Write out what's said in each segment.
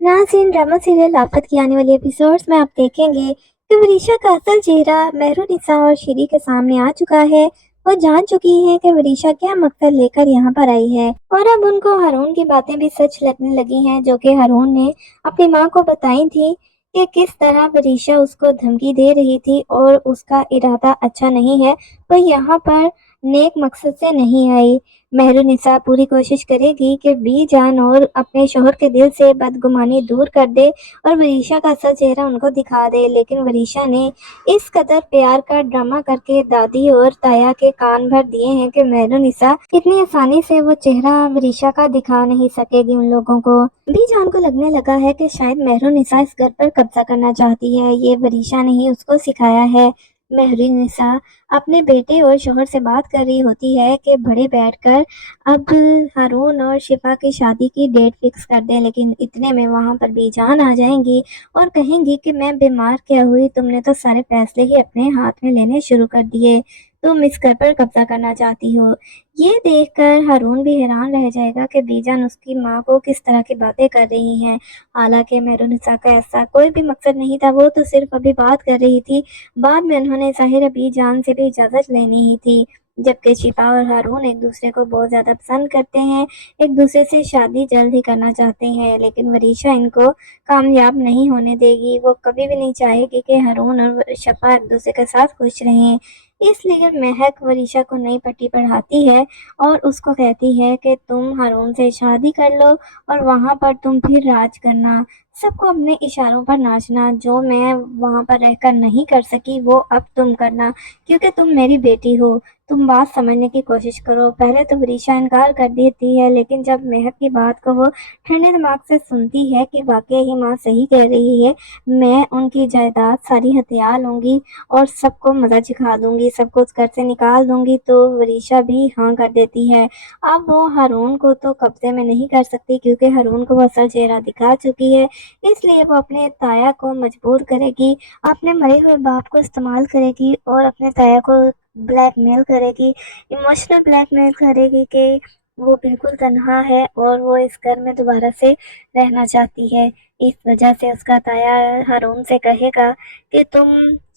नाज़रीन, drama serial आफत की आने वाली एपिसोड्स में आप देखेंगे कि वरीशा का असल चेहरा मेहरुनिसा और शिरी के सामने आ चुका है। वो जान चुकी है कि वरीशा क्या मकसद लेकर यहाँ पर आई है और अब उनको हारून की बातें भी सच लगने लगी हैं, जो कि हारून ने अपनी माँ को बताई थी कि किस तरह वरीशा उसको धमकी दे रही थी और उसका इरादा अच्छा नहीं है। वो यहाँ पर नेक मकसद से नहीं आई। मेहरुनिसा पूरी कोशिश करेगी कि बीजान और अपने शोहर के दिल से बदगुमानी दूर कर दे और वरीशा का असल चेहरा उनको दिखा दे, लेकिन वरीशा ने इस कदर प्यार का ड्रामा करके दादी और ताया के कान भर दिए हैं कि मेहरुनिसा इतनी आसानी से वो चेहरा वरीशा का दिखा नहीं सकेगी उन लोगों को। बीजान को लगने लगा है कि शायद मेहरुनिसा इस घर पर कब्जा करना चाहती है। ये वरीशा ने ही उसको सिखाया है। मेहरुनिसा अपने बेटे और शोहर से बात कर रही होती है कि बड़े बैठकर अब हारून और शिफा की शादी की डेट फिक्स कर दे, लेकिन इतने में वहां पर बीजान आ जाएंगी और कहेंगी कि मैं बीमार क्या हुई, तुमने तो सारे फैसले ही अपने हाथ में लेने शुरू कर दिए, तुम इस घर पर कब्जा करना चाहती हो। ये देखकर हारून भी हैरान रह जाएगा कि बीजान उसकी माँ को किस तरह की बातें कर रही हैं। हालांकि मेहरुनिसा का ऐसा कोई भी मकसद नहीं था, वो तो सिर्फ अभी बात कर रही थी। बाद में उन्होंने ज़ाहिर बीजान से भी इजाज़त लेनी ही थी। जबकि शिफा और हारून एक दूसरे को बहुत ज़्यादा पसंद करते हैं, एक दूसरे से शादी जल्द ही करना चाहते हैं, लेकिन वरीशा इनको कामयाब नहीं होने देगी। वो कभी भी नहीं चाहेगी कि हारून और शिफा एक दूसरे के साथ खुश रहें। इसलिए महक वरीशा को नई पट्टी पढ़ाती है और उसको कहती है कि तुम हारून से शादी कर लो और वहाँ पर तुम फिर राज करना, सबको अपने इशारों पर नाचना। जो मैं वहाँ पर रहकर नहीं कर सकी वो अब तुम करना, क्योंकि तुम मेरी बेटी हो। तुम बात समझने की कोशिश करो। पहले तो वरीशा इनकार कर देती है, लेकिन जब महक की बात को वो ठंडे दिमाग से सुनती है कि वाकई ही माँ सही कह रही है, मैं उनकी जायदाद सारी हथिया लूंगी और सबको मजा चिखा दूंगी, सबको उस घर से निकाल दूंगी, तो वरीशा भी हाँ कर देती है। अब वो हारून को तो कब्जे में नहीं कर सकती, क्योंकि हारून को वो असल चेहरा दिखा चुकी है। इसलिए वो अपने ताया को मजबूर करेगी, अपने मरे हुए बाप को इस्तेमाल करेगी और अपने ताया को ब्लैकमेल करेगी, इमोशनल ब्लैकमेल करेगी कि वो बिल्कुल तन्हा है और वो इस घर में दोबारा से रहना चाहती है। इस वजह से उसका ताया हारून से कहेगा कि तुम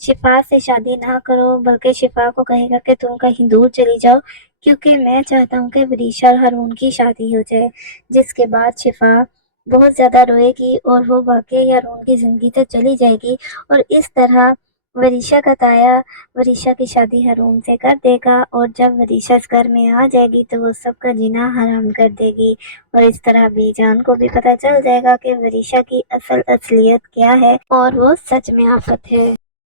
शिफा से शादी ना करो, बल्कि शिफा को कहेगा कि तुम कहीं दूर चली जाओ, क्योंकि मैं चाहता हूँ कि वरीशा और हारून की शादी हो जाए। जिसके बाद शिफा बहुत ज़्यादा रोएगी और वो वाकई हारून की ज़िंदगी से चली जाएगी और इस तरह वरीशा का ताया वरीशा की शादी हारून से कर देगा और जब वरीशा इस घर में आ जाएगी तो वो सबका जीना हराम कर देगी और इस तरह बीजान को भी पता चल जाएगा कि वरीशा की असल असलियत क्या है और वो सच में आफत है।